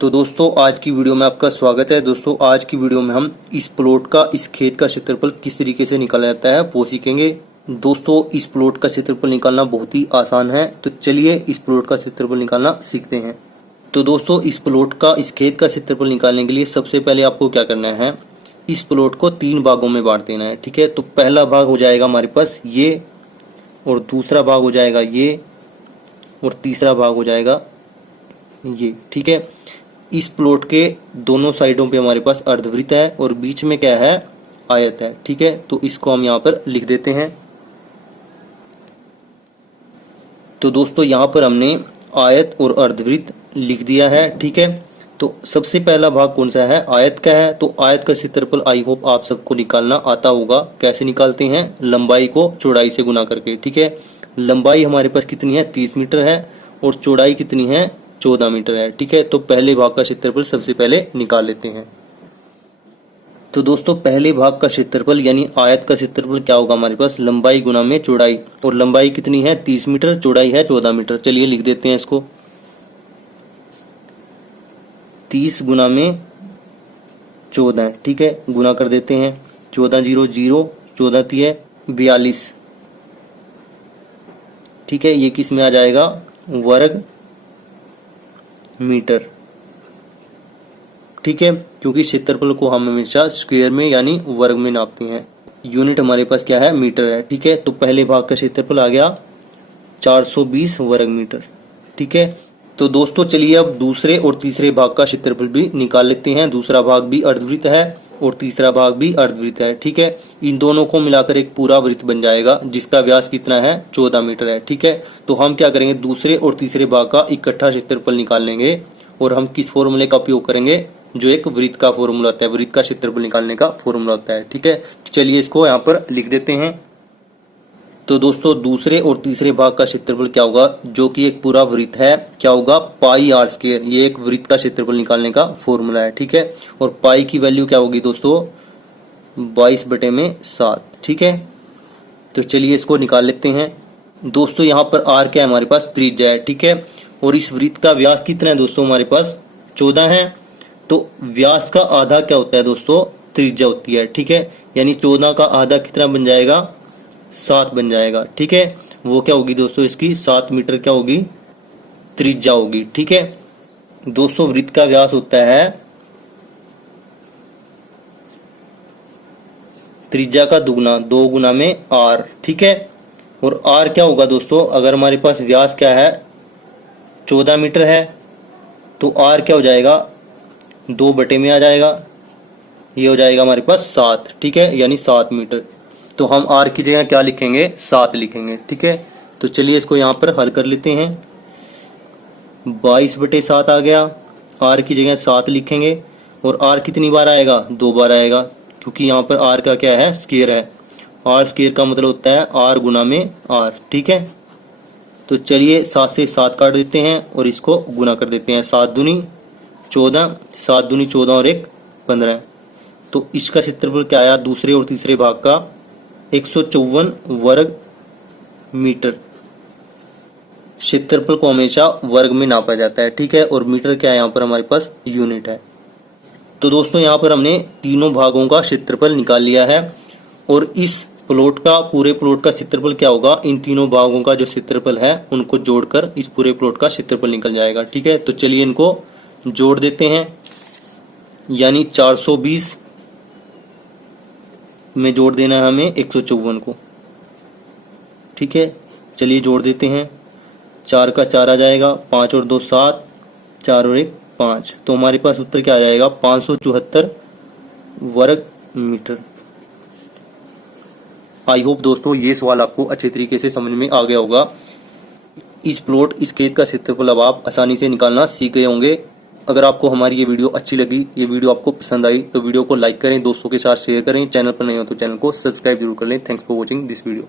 तो दोस्तों आज की वीडियो में आपका स्वागत है। दोस्तों आज की वीडियो में हम इस प्लॉट का, इस खेत का क्षेत्रफल किस तरीके से निकाला जाता है वो सीखेंगे। दोस्तों इस प्लॉट का क्षेत्रफल निकालना बहुत ही आसान है, तो चलिए इस प्लॉट का क्षेत्रफल निकालना सीखते हैं। तो दोस्तों इस प्लॉट का, इस खेत का क्षेत्रफल निकालने के लिए सबसे पहले आपको क्या करना है, इस प्लॉट को 3 भागों में बांट देना है। ठीक है, तो पहला भाग हो जाएगा हमारे पास ये, और दूसरा भाग हो जाएगा ये, और तीसरा भाग हो जाएगा ये। ठीक है, इस प्लॉट के दोनों साइडों पे हमारे पास अर्धवृत्त है और बीच में क्या है, आयत है। ठीक है, तो इसको हम यहाँ पर लिख देते हैं। तो दोस्तों यहाँ पर हमने आयत और अर्धवृत्त लिख दिया है। ठीक है, तो सबसे पहला भाग कौन सा है, आयत का है। तो आयत का क्षेत्रफल आई होप आप सबको निकालना आता होगा। कैसे निकालते हैं, लंबाई को चौड़ाई से गुना करके। ठीक है, लंबाई हमारे पास कितनी है, 30 मीटर है, और चौड़ाई कितनी है, 14 मीटर है। ठीक है, तो पहले भाग का क्षेत्रफल सबसे पहले निकाल लेते हैं। तो दोस्तों पहले भाग का क्षेत्रफल यानी आयत का क्षेत्रफल क्या होगा, हमारे पास लंबाई गुना में चौड़ाई, और लंबाई कितनी है 30 मीटर, चौड़ाई है 14 मीटर। चलिए लिख देते हैं इसको, 30 गुना में 14। ठीक है, गुना कर देते हैं, 14 0 0, 14 3 42। ठीक है, ये किस में आ जाएगा, वर्ग मीटर। ठीक है, क्योंकि क्षेत्रफल को हम हमेशा स्क्वायर में यानी वर्ग में नापते हैं। यूनिट हमारे पास क्या है, मीटर है। ठीक है, तो पहले भाग का क्षेत्रफल आ गया 420 वर्ग मीटर। ठीक है, तो दोस्तों चलिए अब दूसरे और तीसरे भाग का क्षेत्रफल भी निकाल लेते हैं। दूसरा भाग भी अर्धवृत्त है और तीसरा भाग भी अर्धवृत्त है। ठीक है, इन दोनों को मिलाकर एक पूरा वृत्त बन जाएगा जिसका व्यास कितना है, 14 मीटर है। ठीक है, तो हम क्या करेंगे, दूसरे और तीसरे भाग का इकट्ठा क्षेत्रफल निकाल लेंगे, और हम किस फॉर्मूले का उपयोग करेंगे, जो एक वृत्त का फॉर्मूला होता है, वृत्त का क्षेत्रफल निकालने का फॉर्मूला होता है। ठीक है, चलिए इसको यहाँ पर लिख देते हैं। तो दोस्तों दूसरे और तीसरे भाग का क्षेत्रफल क्या होगा, जो कि एक पूरा वृत्त है, क्या होगा, पाई आर स्क्वायर। ये एक वृत्त का क्षेत्रफल निकालने का फॉर्मूला है। ठीक है, और पाई की वैल्यू क्या होगी दोस्तों, 22/7। ठीक है, तो चलिए इसको निकाल लेते हैं। दोस्तों यहाँ पर आर क्या है, हमारे पास त्रिज्या है। ठीक है, और इस वृत्त का व्यास कितना है दोस्तों, हमारे पास 14 है। तो व्यास का आधा क्या होता है दोस्तों, त्रिज्या होती है। ठीक है, यानी 14 का आधा कितना बन जाएगा, 7 बन जाएगा। ठीक है, वो क्या होगी दोस्तों, इसकी 7 मीटर क्या होगी, त्रिज्या होगी। ठीक है, दोस्तों वृत्त का व्यास होता है त्रिज्या का दुगना, 2 गुना में आर। ठीक है, और आर क्या होगा दोस्तों, अगर हमारे पास व्यास क्या है 14 मीटर है, तो आर क्या हो जाएगा, 2 बटे में आ जाएगा, ये हो जाएगा हमारे पास 7। ठीक है, यानी 7 मीटर। तो हम आर की जगह क्या लिखेंगे, 7 लिखेंगे। ठीक है, तो चलिए इसको यहाँ पर हल कर लेते हैं। 22/7 आ गया, आर की जगह 7 लिखेंगे, और आर कितनी बार आएगा, 2 बार आएगा, क्योंकि यहाँ पर आर का क्या है, स्क्वायर है। आर स्क्वायर का मतलब होता है आर गुना में आर। ठीक है, तो चलिए 7 से 7 काट देते हैं और इसको गुना कर देते हैं। 7 दूनी 14, 7 दूनी 14 और 1 15। तो इसका क्षेत्रफल क्या आया, दूसरे और तीसरे भाग का 154 वर्ग मीटर। क्षेत्रफल को हमेशा वर्ग में नापा जाता है। ठीक है, और मीटर क्या है, यहाँ पर हमारे पास यूनिट है। तो दोस्तों यहाँ पर हमने तीनों भागों का क्षेत्रफल निकाल लिया है, और इस प्लॉट का, पूरे प्लॉट का क्षेत्रफल क्या होगा, इन तीनों भागों का जो क्षेत्रफल है उनको जोड़कर इस पूरे प्लॉट का क्षेत्रफल निकल जाएगा। ठीक है, तो चलिए इनको जोड़ देते हैं, यानी 420 में जोड़ देना है हमें 154 को। ठीक है, चलिए जोड़ देते हैं, 4 का 4 आ जाएगा, 5 और 2 7, 4 और 1 5। तो हमारे पास उत्तर क्या आ जाएगा, 574 वर्ग मीटर। आई होप दोस्तों ये सवाल आपको अच्छे तरीके से समझ में आ गया होगा। इस प्लॉट, इस खेत का क्षेत्रफल अब आप आसानी से निकालना सीख गए होंगे। अगर आपको हमारी ये वीडियो अच्छी लगी, ये वीडियो आपको पसंद आई, तो वीडियो को लाइक करें, दोस्तों के साथ शेयर करें, चैनल पर नहीं हो तो चैनल को सब्सक्राइब जरूर कर लें। Thanks for watching this video.